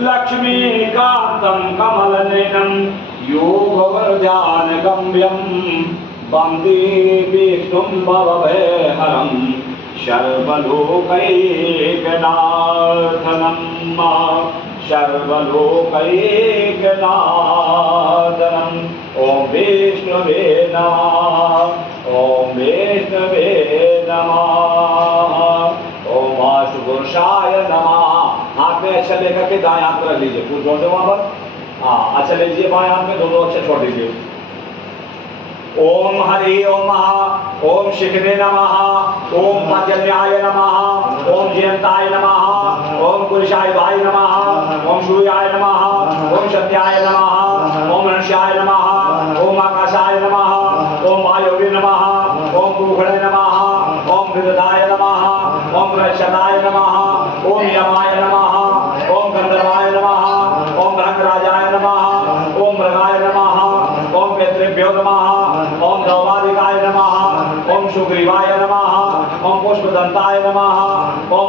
लक्ष्मीकान्तं कमलनयनं योगवर्धानगम्यं वन्दे विष्णुं भवभयहरं सर्वलोकैकनाथनं सर्वलोकैकनाथनं। ॐ विष्णवे नमः, ॐ विष्णवे नमः, ॐ वासुपुरुषाय नमः। हाथ में अक्षर लेकर के दाएं हाथ में रख लीजिए, पूछ जोड़ दो वहां पर। हाँ, अक्षर ले लीजिए बाएं हाथ में, दोनों अक्षर छोड़ दीजिए। ओम हरि ओम महा, ओम शिखरे नमः, ओम पर्जन्याय नमः, ओम जयंताय नमः, ओम पुरुषाय भाय नमः, ओम सूर्याय नमः, ओम सत्याय नमः, ओम मनुष्याय नमः, ओम आकाशाय नमः, ओम वायुवे नमः, ओम कुखड़े नमः, ओम विदधाय नमः, ओम रक्षताय नमः, ओम यमाय नमः, ओम गंधर्वाय नमः, ओम भृंगराजाय नमः, ओम मृगाय नमः, ओम पितृभ्यो नमः, ओम द्रौवादिकाय नमः, ओम सुग्रीवाय नमः, ओम पुष्पदंताय नमः, ओम